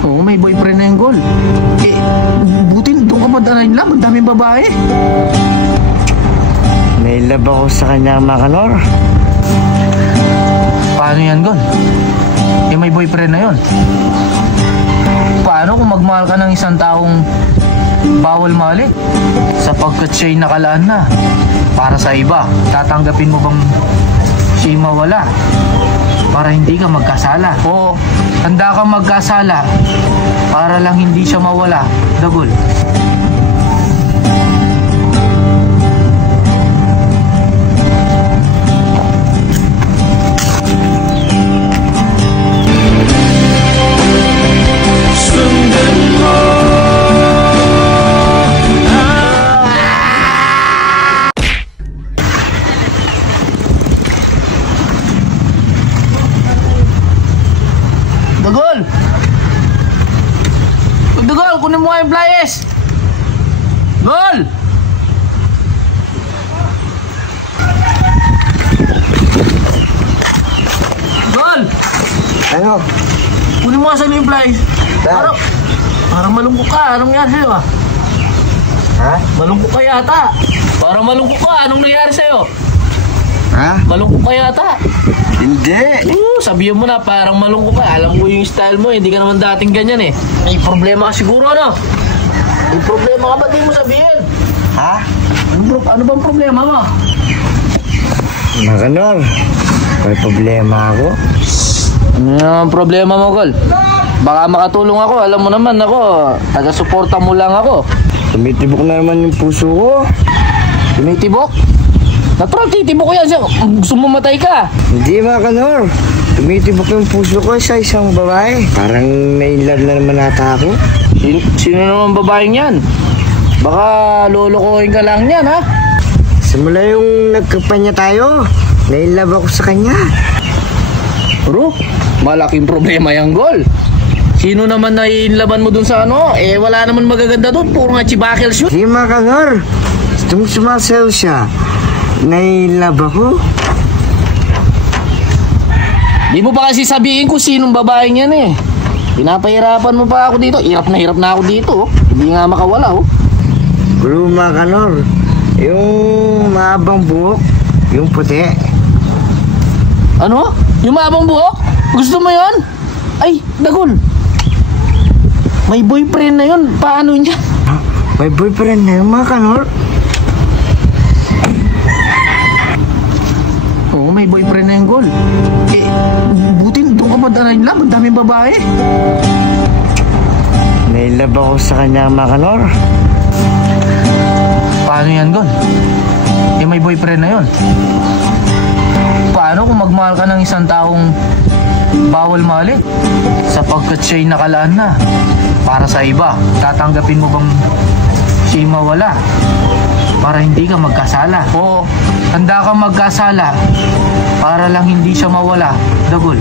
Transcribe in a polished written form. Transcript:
Oo, may boyfriend na yung Gol. Eh, buti doon ka pa darating lang. Ang daming babae. May love ako sa kanya, Makanor. Paano yan, Gol? Eh, may boyfriend na yon. Paano kung magmahal ka ng isang taong bawal mahalin? Sapagkat siya'y nakalaan na para sa iba, tatanggapin mo bang siya'y mawala para hindi ka magkasala? O handa kang magkasala para lang hindi siya mawala, Dagol? Dagol! Dagol, kunin mo nga yung flyers! Gol! Gol! Ano? Kunin mo nga sa'yo yung flyers. Parang malungkot ka. Anong nangyari sa'yo ah? Ha? Malungkot ka yata. Parang malungkot ka. Anong nangyari sa'yo? Ha? Malungkot ka yata. Hindi. Sabihin mo na parang malungkot ka. Alam ko yung style mo, hindi ka naman dating ganyan eh. May problema ka siguro, ano? May problema ka ba? Di mo sabihin. Ha? Ano bang problema mo? Makanor, may problema ako. Ano naman problema mo, Gol? Baka makatulong ako. Alam mo naman ako, taga-suporta mo lang ako. Tumitibok na naman yung puso ko. Tumitibok? Natural, titibok ko yan. Gusto mo matay ka? Hindi, Makanor. Tumitibok yung puso ko sa isang babae. Parang na-inlove na naman ata ako. Sino naman babaeng yan? Baka lolokohin ka lang yan, ha? Simula yung nagkapanya tayo, na-inlove ako sa kanya. Bro, malaking problema yung Gol. Sino naman naiinlaban mo dun sa ano? Eh, wala naman magaganda dun. Puro nga chibakels yun. Hindi, Makanor. Sumasayaw siya. Na-inlove ako. Di mo pa kasi sabihin kung sinong babaeng yan eh. Pinapahirapan mo pa ako dito. Hirap na ako dito. Hindi nga makawala oh. Bro, Makanor, yung mahabang buhok, yung puti. Ano? Yung mahabang buhok? Gusto mo yon? Ay, Dagol. May boyfriend na yun. Paano niya? May boyfriend na yung Makanor? Oo, may boyfriend na yung Gol. Eh, buti doon ka pa darating lang. Ang daming babae. May love ako sa kanya, Makanor. Paano yan, Gol? Eh, may boyfriend na yun. Paano kung magmahal ka ng isang taong bawal mahalin? Sapagkat siya'y nakalaan na para sa iba, tatanggapin mo bang siya'y mawala para hindi ka magkasala? O handa kang magkasala para lang hindi siya mawala, Dagol?